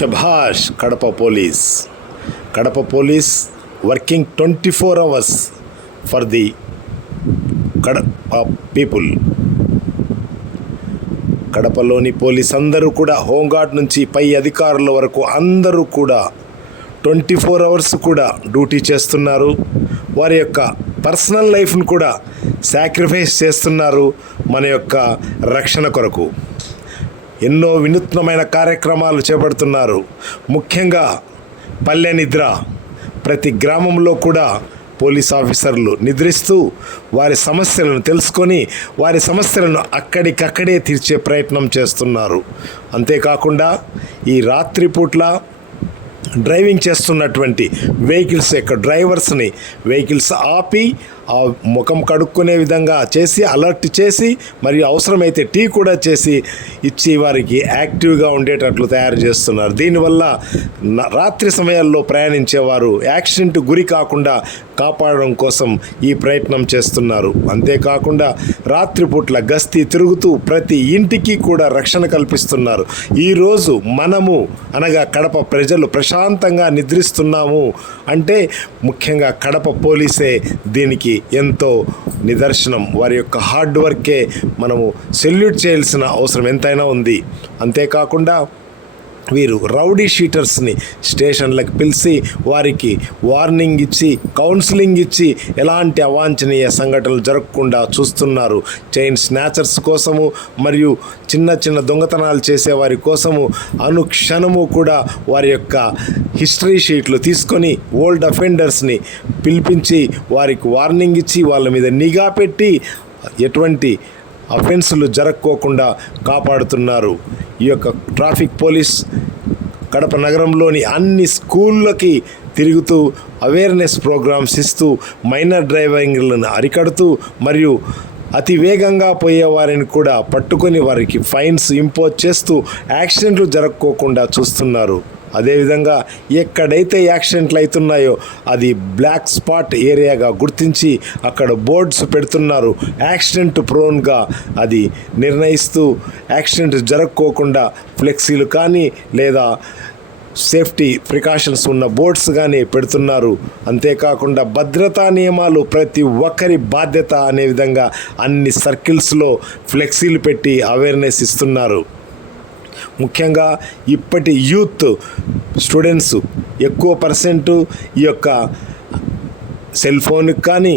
శభాష్ Kadapa police working 24 hours for the Kadapa people. కడపలోని police అందరూ కూడా హోంగార్డ్ నుంచి పై అధికారుల వరకు అందరూ కూడా 24 hours కూడా డ్యూటీ చేస్తున్నారు. వారి యొక్క పర్సనల్ లైఫ్ను కూడా సాక్రిఫైస్ చేస్తున్నారు మన యొక్క రక్షణ కొరకు. ఎన్నో వినూత్నమైన కార్యక్రమాలు చేపడుతున్నారు. ముఖ్యంగా పల్లె నిద్ర, ప్రతి గ్రామంలో కూడా పోలీస్ ఆఫీసర్లు నిద్రిస్తూ వారి సమస్యలను తెలుసుకొని వారి సమస్యలను అక్కడికక్కడే తీర్చే ప్రయత్నం చేస్తున్నారు. అంతేకాకుండా ఈ రాత్రిపూట్ల డ్రైవింగ్ చేస్తున్నటువంటి వెహికల్స్ యొక్క డ్రైవర్స్ని వెహికల్స్ ఆపి ఆ ముఖం కడుక్కునే విధంగా చేసి అలర్ట్ చేసి మరియు అవసరమైతే టీ కూడా చేసి ఇచ్చి వారికి యాక్టివ్గా ఉండేటట్లు తయారు చేస్తున్నారు. దీనివల్ల రాత్రి సమయాల్లో ప్రయాణించేవారు యాక్సిడెంట్ గురి కాకుండా కాపాడడం కోసం ఈ ప్రయత్నం చేస్తున్నారు. అంతేకాకుండా రాత్రిపూట్ల గస్తీ తిరుగుతూ ప్రతి ఇంటికి కూడా రక్షణ కల్పిస్తున్నారు. ఈరోజు మనము అనగా కడప ప్రజలు ప్రశాంతంగా నిద్రిస్తున్నాము అంటే ముఖ్యంగా కడప పోలీసే దీనికి ఎంతో నిదర్శనం. వారి యొక్క హార్డ్ వర్కే మనము సెల్యూట్ చేయాల్సిన అవసరం ఎంతైనా ఉంది. అంతేకాకుండా వీరు రౌడీ షీటర్స్ని స్టేషన్లకు పిలిచి వారికి వార్నింగ్ ఇచ్చి కౌన్సిలింగ్ ఇచ్చి ఎలాంటి అవాంఛనీయ సంఘటనలు జరగకుండా చూస్తున్నారు. చైన్ స్నాచర్స్ కోసము మరియు చిన్న దొంగతనాలు చేసేవారి కోసము అనుక్షణము కూడా వారి యొక్క హిస్టరీ షీట్లు తీసుకొని ఓల్డ్ అఫెండర్స్ని పిలిపించి వారికి వార్నింగ్ ఇచ్చి వాళ్ళ మీద నిఘా పెట్టి ఎటువంటి అఫెన్సులు జరగకోకుండా కాపాడుతున్నారు. ఈ యొక్క ట్రాఫిక్ పోలీస్ కడప నగరంలోని అన్ని స్కూళ్ళకి తిరుగుతూ అవేర్నెస్ ప్రోగ్రామ్స్ ఇస్తూ మైనర్ డ్రైవింగ్లను అరికడుతూ మరియు అతి వేగంగా పోయే వారిని కూడా పట్టుకొని వారికి ఫైన్స్ ఇంపోజ్ చేస్తూ యాక్సిడెంట్లు జరగకోకుండా చూస్తున్నారు. అదేవిధంగా ఎక్కడైతే యాక్సిడెంట్లు అవుతున్నాయో అది బ్లాక్ స్పాట్ ఏరియాగా గుర్తించి అక్కడ బోర్డ్స్ పెడుతున్నారు. యాక్సిడెంట్ ప్రోన్గా అది నిర్ణయిస్తూ యాక్సిడెంట్ జరగకోకుండా ఫ్లెక్సీలు కానీ లేదా సేఫ్టీ ప్రికాషన్స్ ఉన్న బోర్డ్స్ కానీ పెడుతున్నారు. అంతేకాకుండా భద్రతా నియమాలు ప్రతి ఒక్కరి బాధ్యత అనే విధంగా అన్ని సర్కిల్స్లో ఫ్లెక్సీలు పెట్టి అవేర్నెస్ ఇస్తున్నారు. ముఖ్యంగా ఇప్పటి యూత్ స్టూడెంట్స్ ఎక్కువ పర్సెంట్ ఈ యొక్క సెల్ ఫోన్కి కానీ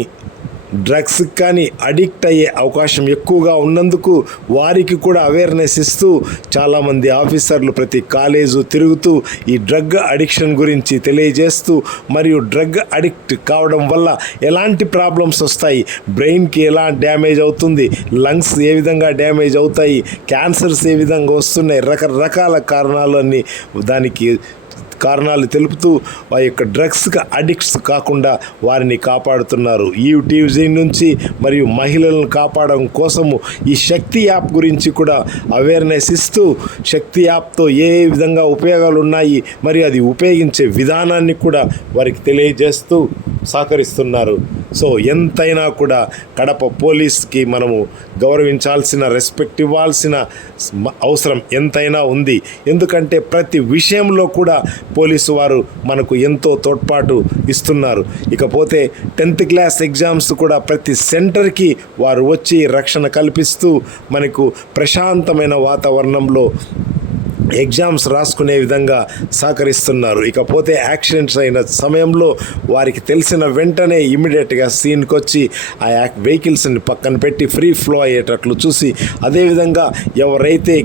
డ్రగ్స్కి కానీ అడిక్ట్ అయ్యే అవకాశం ఎక్కువగా ఉన్నందుకు వారికి కూడా అవేర్నెస్ ఇస్తూ చాలామంది ఆఫీసర్లు ప్రతి కాలేజు తిరుగుతూ ఈ డ్రగ్ అడిక్షన్ గురించి తెలియజేస్తూ మరియు డ్రగ్ అడిక్ట్ కావడం వల్ల ఎలాంటి ప్రాబ్లమ్స్ వస్తాయి, బ్రెయిన్కి ఎలా డ్యామేజ్ అవుతుంది, లంగ్స్ ఏ విధంగా డ్యామేజ్ అవుతాయి, క్యాన్సర్స్ ఏ విధంగా వస్తున్నాయి, రకరకాల కారణాలన్నీ దానికి కారణాలు తెలుపుతూ వారి యొక్క డ్రగ్స్కి అడిక్ట్స్ కాకుండా వారిని కాపాడుతున్నారు. ఈ టీవీ నుంచి మరియు మహిళలను కాపాడడం కోసము ఈ శక్తి యాప్ గురించి కూడా అవేర్నెస్ ఇస్తూ శక్తి యాప్తో ఏ విధంగా ఉపయోగాలు ఉన్నాయి మరియు అది ఉపయోగించే విధానాన్ని కూడా వారికి తెలియజేస్తూ సహకరిస్తున్నారు. సో ఎంతైనా కూడా కడప పోలీస్కి మనము గౌరవించాల్సిన, రెస్పెక్ట్ ఇవ్వాల్సిన అవసరం ఎంతైనా ఉంది. ఎందుకంటే ప్రతి విషయంలో కూడా పోలీసు వారు మనకు ఎంతో తోడ్పాటు ఇస్తున్నారు. ఇకపోతే 10th క్లాస్ ఎగ్జామ్స్ కూడా ప్రతి సెంటర్కి వారు వచ్చి రక్షణ కల్పిస్తూ మనకు ప్రశాంతమైన వాతావరణంలో ఎగ్జామ్స్ రాసుకునే విధంగా సహకరిస్తున్నారు. ఇకపోతే యాక్సిడెంట్స్ అయిన సమయంలో వారికి తెలిసిన వెంటనే ఇమీడియట్గా సీన్కి వచ్చి ఆ వెహికల్స్ని పక్కన పెట్టి ఫ్రీ ఫ్లో అయ్యేటట్లు చూసి అదేవిధంగా ఎవరైతే